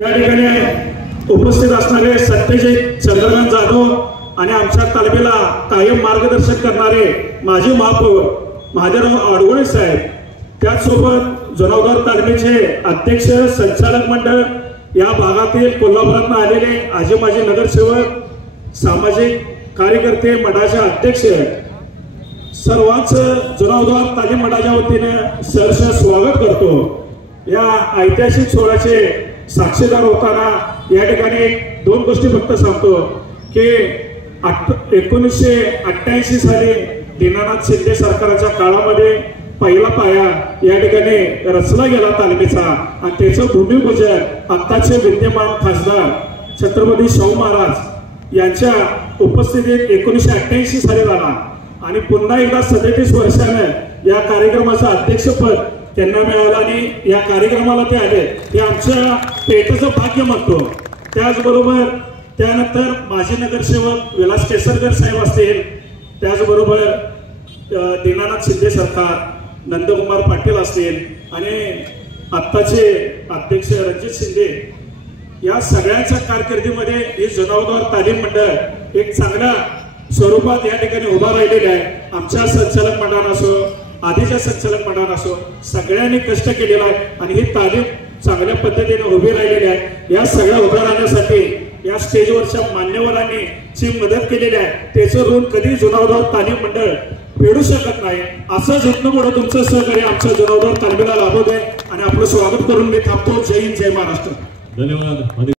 या ठिकाणी उपस्थित असणारे सत्यजित चंद्रकांत जाधव आणि आमच्या तालमीला कायम मार्गदर्शन करणारे माजी महापौर महादेवराव आडगोळे साहेब, त्याचसोबत जुनावदार तालमीचे अध्यक्ष संचालक मंडळ, या भागातील कोल्हापुरातून आलेले आजी माजी नगरसेवक, सामाजिक कार्यकर्ते, मंडळाचे अध्यक्ष, सर्वांचं जुनावदार तालीम मंडळाच्या वतीने सहर्ष स्वागत करतो। या ऐतिहासिक सोहळ्याचे साक्षीदार होताना या ठिकाणी दोन गोष्टी फक्त सांगतो की 1988 साली दीनानाथ शिंदे सरकारच्या काळामध्ये पहिला पाया या ठिकाणी रचला गेला तालमीचा आणि त्याचं भूमिपूजन आत्ताचे विद्यमान खासदार छत्रपती शाहू महाराज यांच्या उपस्थितीत 1988 साली झाला आणि पुन्हा एकदा 37 वर्षाने या कार्यक्रमाचं अध्यक्षपद त्यांना मिळालं आणि या कार्यक्रमाला ते आले, हे आमच्या पेटेचं भाग्य म्हणतो। त्याचबरोबर त्यानंतर माजी नगरसेवक विलास केसरकर साहेब असतील, त्याचबरोबर दीनानाथ शिंदे सरकार, नंदकुमार पाटील असतील आणि आत्ताचे अध्यक्ष रणजित शिंदे, या सगळ्यांच्या कारकिर्दीमध्ये हे जुनावदार तालीम मंडळ एक चांगल्या स्वरूपात या ठिकाणी उभा राहिलेले आहे। आमच्या संचालक मंडळानं असो, आधीच्या संचालक मंडळानं असो, सगळ्यांनी कष्ट केलेला आहे आणि ही तालीम चांगल्या पद्धतीने उभी राहिलेली आहे। या सगळ्या उभ्या राहण्यासाठी या स्टेजवरच्या मान्यवरांनी जी मदत केलेली आहे त्याचं ऋण कधी जुनावदार तालीम मंडळ फेडू शकत नाही। असंच इथनं पुढे तुमचं सहकार्य आमच्या जुनावदार तालमीला लाभू दे आणि आपलं स्वागत करून मी थांबतो। जय हिंद, जय महाराष्ट्र। धन्यवाद।